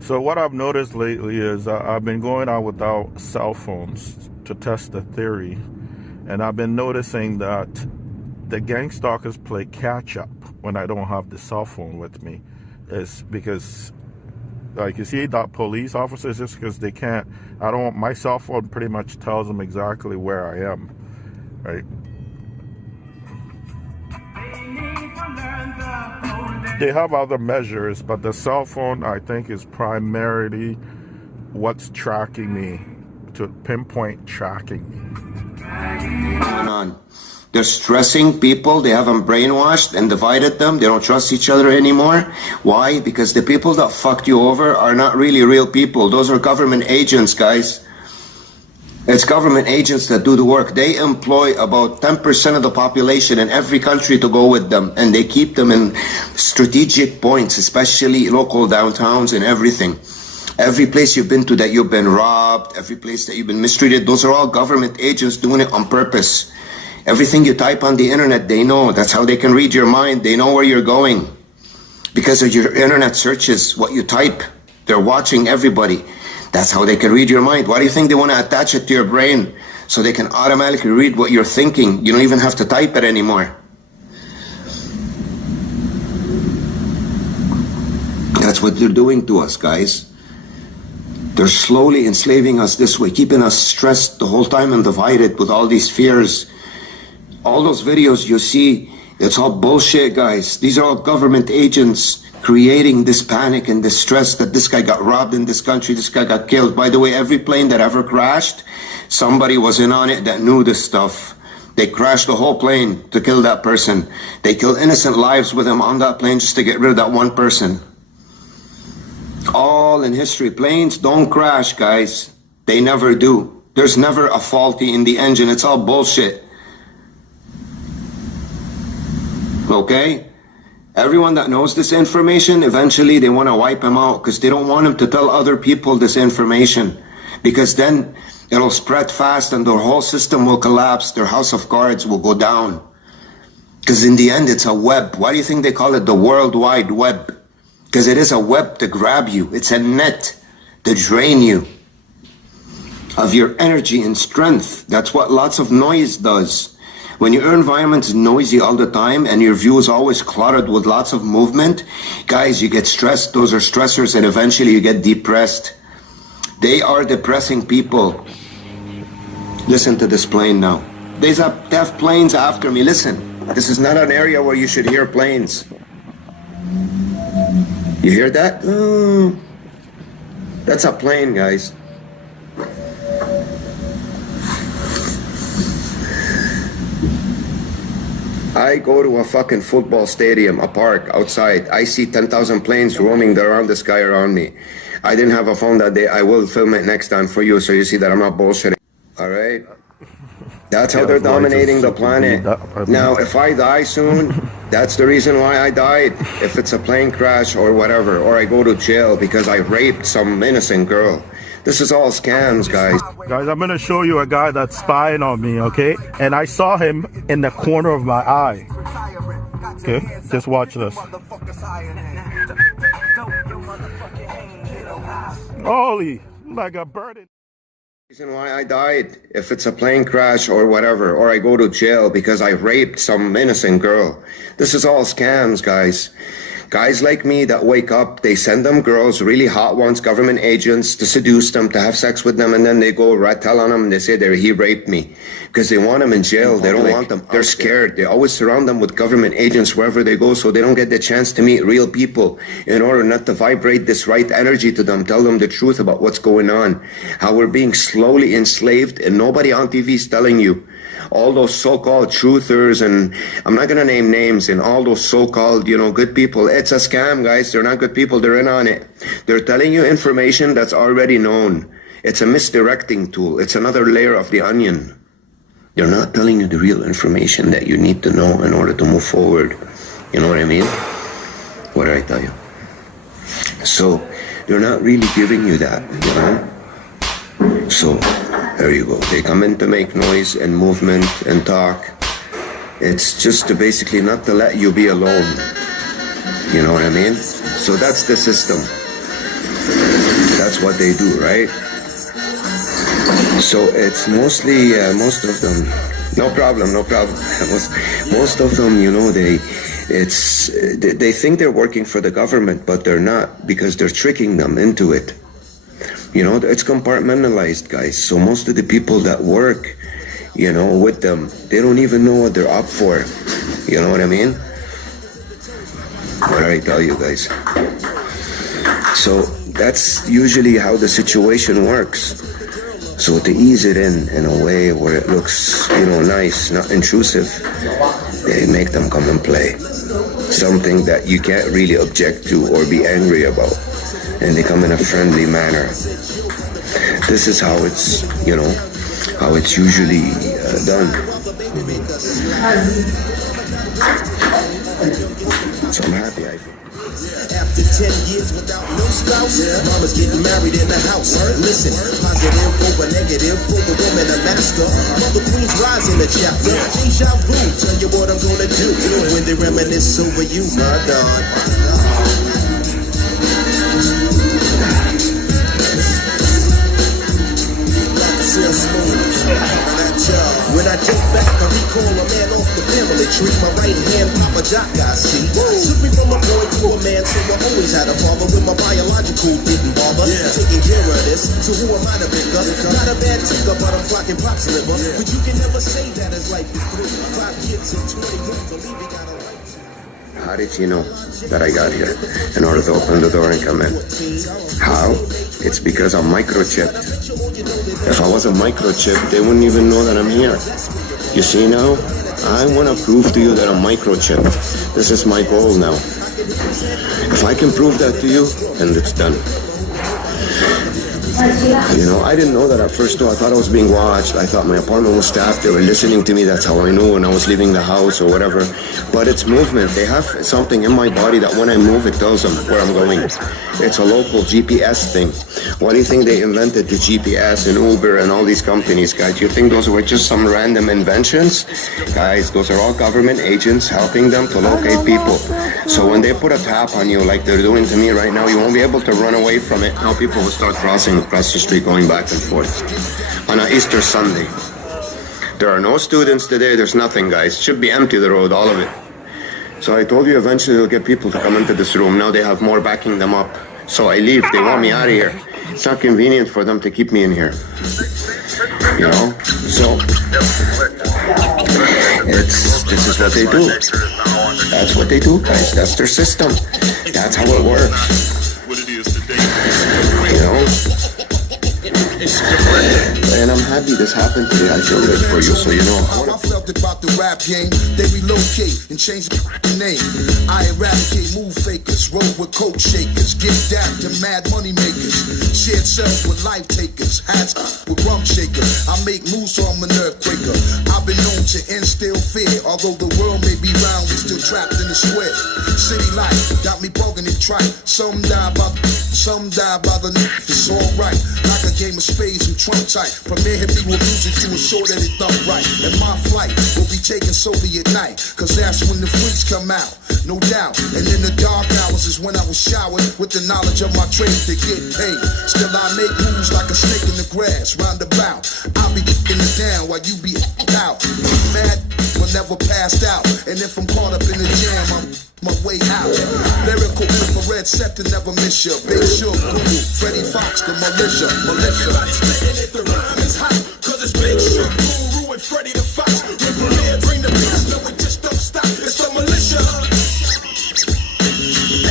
So what I've noticed lately is I've been going out without cell phones to test the theory, and I've been noticing that the gang stalkers play catch up when I don't have the cell phone with me. It's because, like, you see that police officers, just because they can't, my cell phone pretty much tells them exactly where I am, right? They have other measures, but the cell phone, I think, is primarily what's tracking me, to pinpoint tracking me. They're stressing people. They have them brainwashed and divided them. They don't trust each other anymore. Why? Because the people that fucked you over are not really real people. Those are government agents, guys. It's government agents that do the work. They employ about 10% of the population in every country to go with them, and they keep them in strategic points, especially local downtowns and everything. Every place you've been to that you've been robbed, every place that you've been mistreated, those are all government agents doing it on purpose. Everything you type on the internet, they know. That's how they can read your mind. They know where you're going because of your internet searches, what you type. They're watching everybody. That's how they can read your mind. Why do you think they want to attach it to your brain? So they can automatically read what you're thinking. You don't even have to type it anymore. That's what they're doing to us, guys. They're slowly enslaving us this way, keeping us stressed the whole time and divided with all these fears. All those videos you see, it's all bullshit, guys. These are all government agents creating this panic and this stress that this guy got robbed in this country, this guy got killed. By the way, every plane that ever crashed, somebody was in on it that knew this stuff. They crashed the whole plane to kill that person. They killed innocent lives with them on that plane just to get rid of that one person. All in history. Planes don't crash, guys. They never do. There's never a faulty in the engine. It's all bullshit. Okay? Everyone that knows this information, eventually they want to wipe him out because they don't want him to tell other people this information, because then it'll spread fast and their whole system will collapse. Their house of cards will go down. Because in the end, it's a web. Why do you think they call it the World Wide Web? Because it is a web to grab you. It's a net to drain you of your energy and strength. That's what lots of noise does. When your environment is noisy all the time and your view is always cluttered with lots of movement, guys, you get stressed. Those are stressors, and eventually you get depressed. They are depressing people. Listen to this plane now. They have planes after me. Listen, this is not an area where you should hear planes. You hear that? That's a plane, guys. I go to a fucking football stadium, a park, outside. I see 10,000 planes roaming around the sky around me. I didn't have a phone that day. I will film it next time for you so you see that I'm not bullshitting. All right? That's how they're dominating the planet. Now, if I die soon, that's the reason why I died. If it's a plane crash or whatever, or I go to jail because I raped some innocent girl. This is all scams, guys. Guys, I'm gonna show you a guy that's spying on me, okay? And I saw him in the corner of my eye. Okay, just watch this. Holy, like a bird. Reason why I died, if it's a plane crash or whatever, or I go to jail because I raped some innocent girl. This is all scams, guys. Guys like me that wake up, they send them girls, really hot ones, government agents, to seduce them, to have sex with them, and then they go tell on them and they say he raped me. Because they want them in jail. They don't want them. They're scared. They always surround them with government agents wherever they go so they don't get the chance to meet real people in order not to vibrate this right energy to them, tell them the truth about what's going on, how we're being slowly enslaved, and nobody on TV is telling you. All those so-called truthers, and I'm not going to name names, and all those so-called, good people. It's a scam, guys. They're not good people. They're in on it. They're telling you information that's already known. It's a misdirecting tool. It's another layer of the onion. They're not telling you the real information that you need to know in order to move forward. You know what I mean? What did I tell you? So, they're not really giving you that, So, there you go. They come in to make noise and movement and talk. It's just to basically not to let you be alone. You know what I mean? So that's the system. That's what they do, right? So it's mostly, most of them, no problem. Most of them, they think they're working for the government, but they're not, because they're tricking them into it. It's compartmentalized, guys. So most of the people that work, with them, they don't even know what they're up for. You know what I mean? What did I tell you, guys? So that's usually how the situation works. So to ease it in a way where it looks, nice, not intrusive, they make them come and play. Something that you can't really object to or be angry about. And they come in a friendly manner. This is how it's, how it's usually done. So I'm happy, I think. After 10 years without no spouse, mama's getting married in the house. Listen, positive over negative for the woman a master. Mother queens rise in the chapter. Deja vu, tell you what I'm gonna do when they reminisce over you, my God. When I think back, I recall a man off the family tree. My right hand, Papa Jock, I see. Took me from a boy to a man, so I always had a father. When my biological didn't bother taking care of this. So who am I to pick up? Not a bad ticker, but I'm clocking Pop's liver. But you can never say that his life is through. 5 kids and 20 years, believe he got a right to. How did you know that I got here in order to open the door and come in? How? It's because I'm microchipped. If I wasn't microchipped, they wouldn't even know that I'm here. You see now? I want to prove to you that I'm microchipped. This is my goal now. If I can prove that to you, then it's done. You know, I didn't know that at first though. I thought I was being watched. I thought my apartment was staffed. They were listening to me. That's how I knew when I was leaving the house or whatever. But it's movement. They have something in my body that when I move, it tells them where I'm going. It's a local GPS thing. Why do you think they invented the GPS and Uber and all these companies, guys? Do you think those were just some random inventions? Guys, those are all government agents helping them to locate people. So when they put a tap on you like they're doing to me right now, you won't be able to run away from it. Now people will start crossing across the street, going back and forth. On an Easter Sunday. There are no students today. There's nothing, guys. It should be empty, the road, all of it. So I told you eventually they'll get people to come into this room. Now they have more backing them up. So I leave. They want me out of here. It's not convenient for them to keep me in here. You know? So this is what they do. That's what they do, guys. That's their system. That's how it works. You know? And I'm happy this happened today. I feel good for you, so you know. How I felt about the rap game. They relocate and change the name. I eradicate move fakers, roll with coke shakers, give that to mad money makers. Shared cells with life takers, hats with rum shakers. I make moves so I'm an earthquaker. I've been known to instill fear. Although the world may be round, we're still trapped in the square. City life got me bugging it trite. Some die by the it's alright. Like a game of spades and trump tight. Premier hit me with music to ensure that it thump right. And my flight will be taken solely at night, cause that's when the freaks come out, no doubt. And in the dark hours is when I was showered with the knowledge of my trade to get paid. Still I make moves like a snake in the grass, roundabout. I'll be getting it down while you be out. Mad will never passed out. And if I'm caught up in the jam, I'm my way out. Lyrical infrared set to never miss ya. Big Shug, Guru, Freddie Fox, the militia. Everybody spitting it, the rhyme is hot. Cause it's Big Shug, Guru, and Freddie the Fox. When Premier bring the beats, no it just don't stop. It's the militia.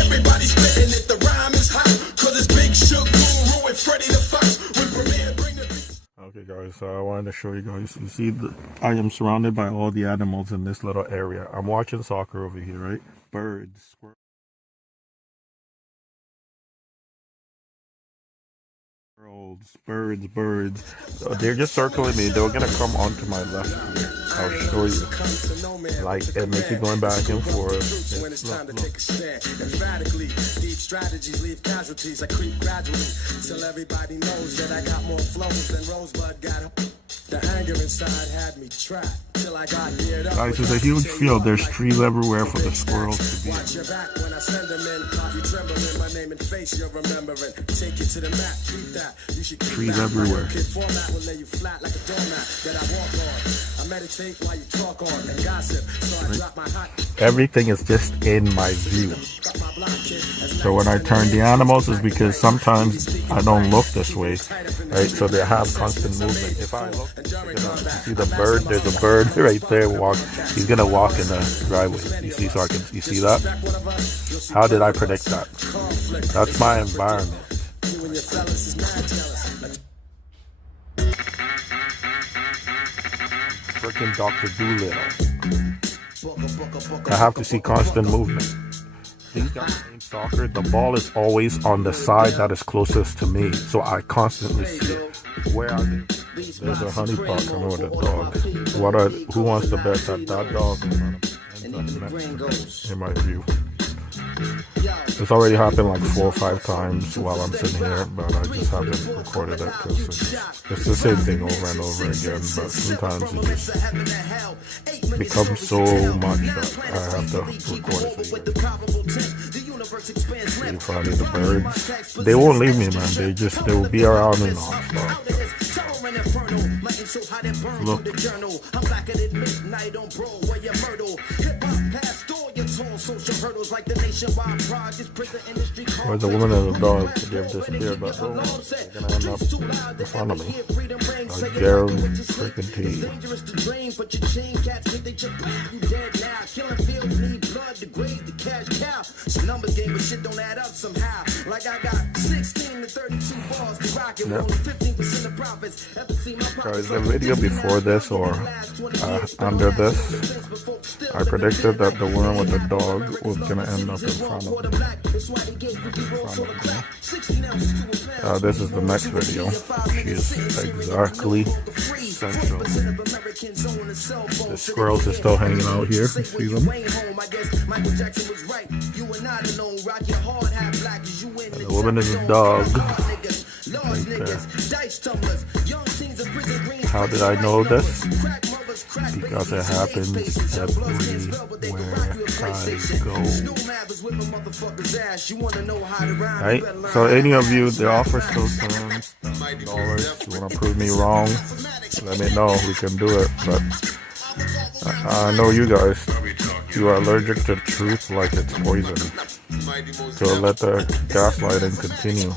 Everybody spitting it, the rhyme is hot. Cause it's Big Shug, Guru, and Freddie the Fox. When Premier bring the beats. Okay guys, so I wanted to show you guys. You see, I am surrounded by all the animals in this little area. I'm watching soccer over here, right? Birds, squirrels, birds. So they're just circling me. They're gonna come onto my left here. I'll show you. Like, and they keep going back and forth. When it's time to take a stand, emphatically, deep strategies leave casualties. I creep gradually till everybody knows that I got more flows than Rosebud got. The anger inside had me trapped till I got geared up. Guys, it's a huge field. There's trees everywhere for the squirrels to be. Watch your back when I send them in. You trembling, my name and face you're remembering. Take it to the map, keep that. You should keep trees that. everywhere. Format will lay you flat like a doormat that I walk on. I meditate while you talk on and gossip. So I drop my hot. Everything is just in my view. So when I turn the animals is because sometimes I don't look this way, right? So they have constant movement. If I look, you see the bird, there's a bird right there. He's gonna walk in the driveway. You see, you see that? How did I predict that? That's my environment. Freaking Dr. Doolittle. I have to see constant movement. These guys playing soccer, the ball is always on the side that is closest to me, so I constantly see it. Where are they? There's a honeypot coming with a dog. Who wants to bet that that dog in my view? It's already happened like 4 or 5 times while I'm sitting here, but I just haven't recorded it because it's the same thing over and over again. But sometimes it just becomes so much that I have to record it for you. See, probably the birds. They won't leave me, man. They will be around me non-stop. Look. Where's the woman and the dog? They have disappeared, but they're gonna end up in front of me. Jeremy freaking T. Yeah. Guys, the video before this or under this, I predicted that the one with the dog was gonna end up in front of me. This is the next video. She is exactly central. The squirrels are still hanging out here. See them? And the woman is a dog. Right there. How did I know this? Because it happens everywhere I go. Right? So any of you, the offer still stands. $10. You want to prove me wrong? Let me know. We can do it. But I know you guys. You are allergic to truth like it's poison. So let the gaslighting continue.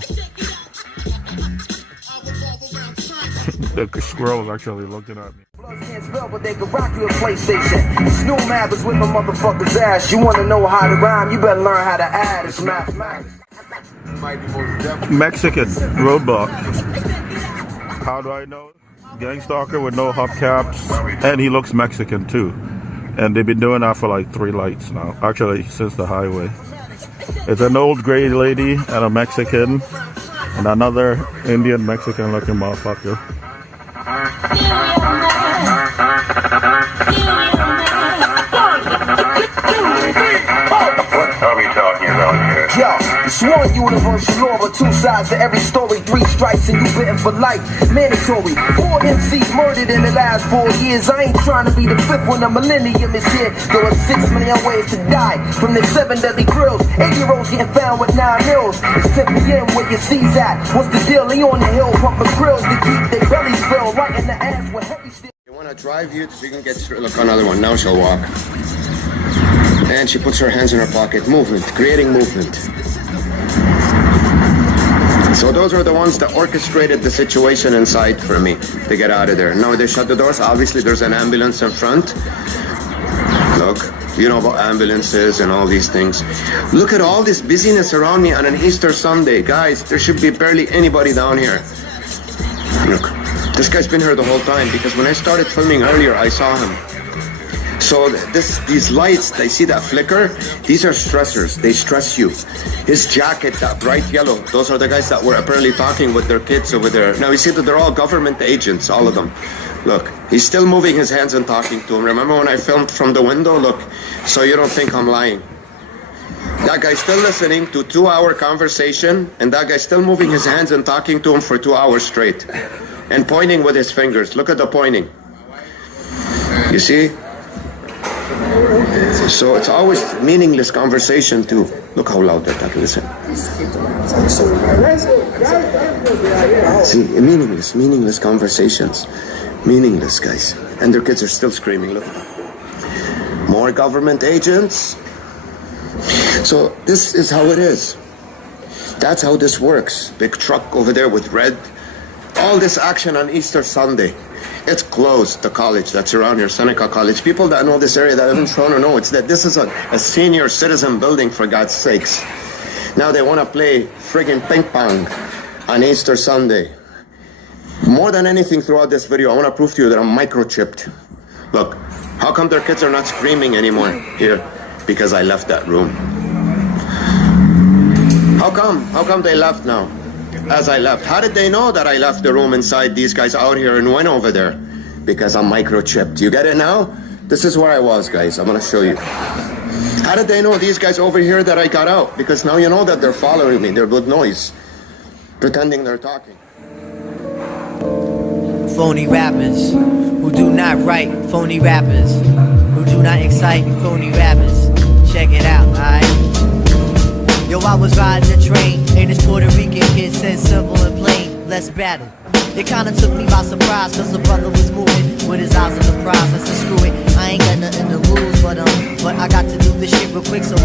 The squirrel is actually looking at me. But they can rock you a PlayStation. Snow Mathers with my motherfucker's ass. You wanna know how to rhyme? You better learn how to add. It's mathematics. Mexican roadblock. How do I know? Gangstalker with no hubcaps, and he looks Mexican too. And they've been doing that for like 3 lights now. Actually, since the highway. It's an old gray lady and a Mexican and another Indian Mexican looking motherfucker. What are we talking about here? Yo, it's one universal law, but 2 sides to every story. 3 strikes and you bitten for life. Mandatory. 4 MCs murdered in the last 4 years. I ain't trying to be the 5th when the millennium is here. There are 6 million ways to die from the 7 deadly grills. 8-year-olds getting found with 9 mils. It's 10 p.m. where your C's at. What's the deal? He on the hill pumping grills to keep their bellies filled. Right in the ass with heavy steel. I want to drive you so you can get straight. Look, another one. Now she'll walk. And she puts her hands in her pocket. Movement, creating movement. So those are the ones that orchestrated the situation inside for me to get out of there. Now they shut the doors. Obviously there's an ambulance in front. Look, you know about ambulances and all these things. Look at all this busyness around me on an Easter Sunday. Guys, there should be barely anybody down here. Look, this guy's been here the whole time because when I started filming earlier, I saw him. So these lights, they see that flicker? These are stressors. They stress you. His jacket, that bright yellow, those are the guys that were apparently talking with their kids over there. Now you see that they're all government agents, all of them. Look, he's still moving his hands and talking to him. Remember when I filmed from the window? Look, so you don't think I'm lying. That guy's still listening to 2-hour conversation, and that guy's still moving his hands and talking to him for 2 hours straight. And pointing with his fingers. Look at the pointing. You see? So it's always meaningless conversation too. Look how loud they're talking. Listen. See, meaningless conversations. Meaningless, guys. And their kids are still screaming. Look. More government agents. So this is how it is. That's how this works. Big truck over there with red. All this action on Easter Sunday. It's closed, the college that's around here, Seneca College. People that know this area that haven't shown or know, it's that this is a senior citizen building, for God's sakes. Now they want to play friggin' ping pong on Easter Sunday. More than anything throughout this video, I want to prove to you that I'm microchipped. Look, how come their kids are not screaming anymore here? Because I left that room. How come? How come they left now? As I left. How did they know that I left the room inside these guys out here and went over there? Because I'm microchipped. You get it now? This is where I was, guys. I'm going to show you. How did they know these guys over here that I got out? Because now you know that they're following me. They're good noise. Pretending they're talking. Phony rappers who do not write. Phony rappers who do not excite. Phony rappers. Check it out, alright? Yo, I was riding the train, and this Puerto Rican kid said simple and plain, let's battle. It kinda took me by surprise, cause the brother was moving with his eyes on the prize. I said, screw it, I ain't got nothing to lose, but I got to do this shit real quick, so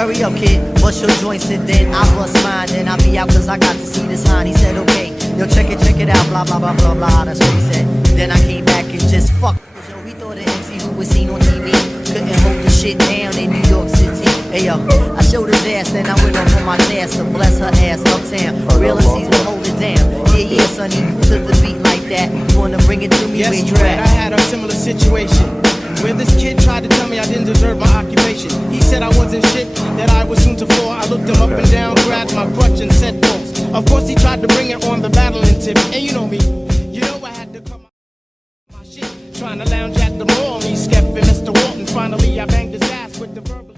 hurry up kid, bust your joints and then I bust mine, then I'll be out cause I got to see this hind. He said, okay, yo check it out, blah blah blah blah blah, that's what he said. Then I came back and just fucked. Yo, we thought the MC who was seen on TV couldn't hold the shit down in New York City. Hey yo, I showed his ass, then I went up on my ass to bless her ass uptown. Real MCs will hold it down. Yeah, sonny, to the beat like that. You wanna bring it to me? Yes, where you Dread, at? I had a similar situation. where this kid tried to tell me I didn't deserve my occupation. He said I wasn't shit, that I was soon to fall. I looked him up and down, grabbed my crutch and said false. Of course he tried to bring it on the battling tip, and you know me, you know I had to come my shit, trying to lounge at the mall. Me, Skep, and Mr. Walton. Finally I banged his ass with the verbal.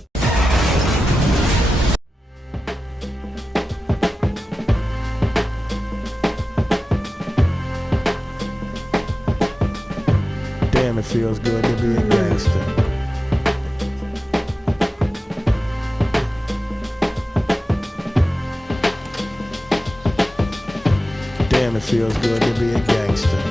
Damn, it feels good to be a gangster. Damn, it feels good to be a gangster.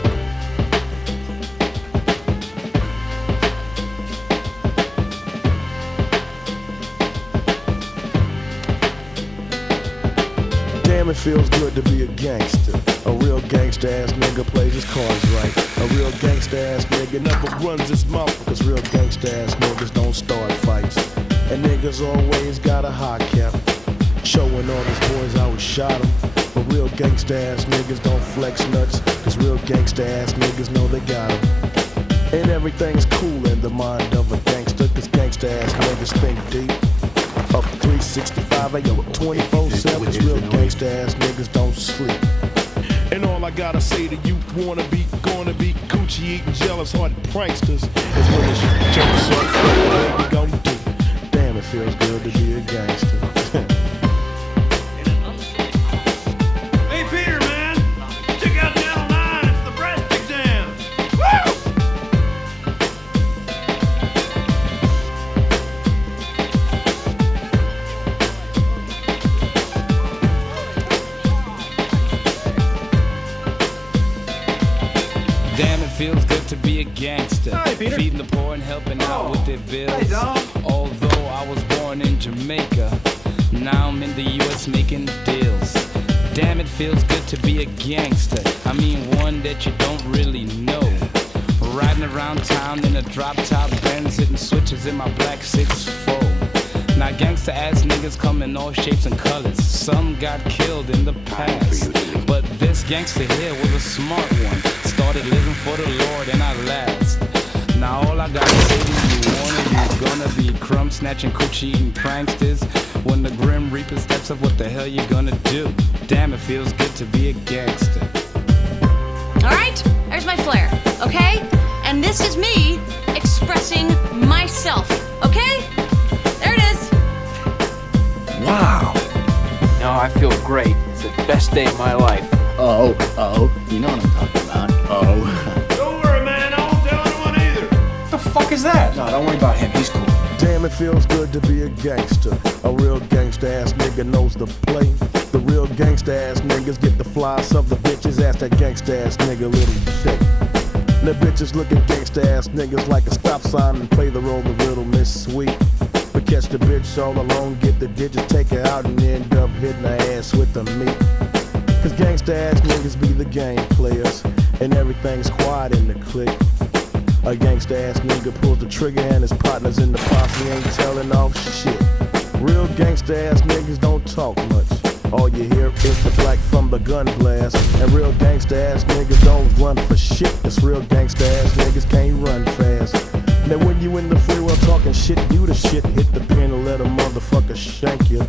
Damn, it feels good to be a gangster. A real gangsta ass nigga plays his cards right. A real gangsta ass nigga never runs his mouth, because real gangsta ass niggas don't start fights. And niggas always got a high cap, showing all his boys I was shot him. But real gangsta ass niggas don't flex nuts, because real gangsta ass niggas know they got him. And everything's cool in the mind of a gangster, because gangsta ass niggas think deep. Up 365, ayo, 24/7, cause real gangsta ass niggas don't sleep. And all I gotta say to you, wanna be, gonna be, coochie eating, jealous hearted pranksters, is when this shit jumps up, what the hell we gon' do? Damn, it feels good to be a gangster. Hey Peter, man, check out Channel 9, it's the breast exam. Woo! Damn, it feels good to be a gangster. Hi, Peter. Feeding the poor and helping out with their bills. Hey, dog. Although I was born in Jamaica, now I'm in the US making deals. Damn, it feels good to be a gangster. I mean one that you don't really know. Riding around town in a drop-top Benz, hitting switches in my black 6'4". Now gangsta ass niggas come in all shapes and colors. Some got killed in the past, but this gangster here was a smart one. Started living for the Lord and I last. Now all I gotta say to you, wanna you gonna be crumb snatching, coochie eating pranksters. When the grim reaper steps up, what the hell you gonna do? Damn, it feels good to be a gangster. Alright, there's my flare, okay? And this is me expressing myself, okay? There it is. Wow. No, I feel great. It's the best day of my life. Oh, you know what I'm talking about. Oh. Don't worry, man, I won't tell anyone either. What the fuck is that? No, don't worry about him. He's cool. Damn, it feels good to be a gangster. A real gangsta ass nigga knows the play. The real gangsta ass niggas get the flies of the bitches. Ask that gangsta ass nigga little shit. The bitches look at gangsta ass niggas like a stop sign and play the role of Little Miss Sweet. But catch the bitch all alone, get the digits, take her out and end up hitting her ass with the meat. Cause gangsta ass niggas be the game players, and everything's quiet in the clique. A gangsta ass nigga pulls the trigger and his partners in the posse ain't telling off shit. Real gangsta ass niggas don't talk much. All you hear is the black from the gun blast. And real gangsta ass niggas don't run for shit. Cause real gangsta ass niggas can't run fast. Now when you in the free world talking shit, you the shit. Hit the pin and let a motherfucker shank you.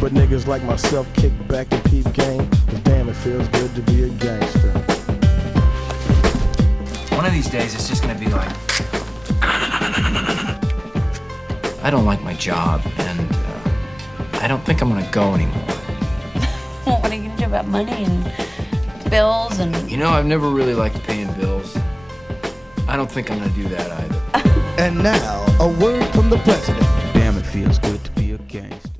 But niggas like myself kick back and peep game. Cause damn, it feels good to be a gangster. One of these days, it's just gonna be like... I don't like my job, and I don't think I'm gonna go anymore. Well, what are you gonna do about money and bills and... You know, I've never really liked paying bills. I don't think I'm gonna do that either. And now, a word from the president. Damn, it feels good to be a gangster.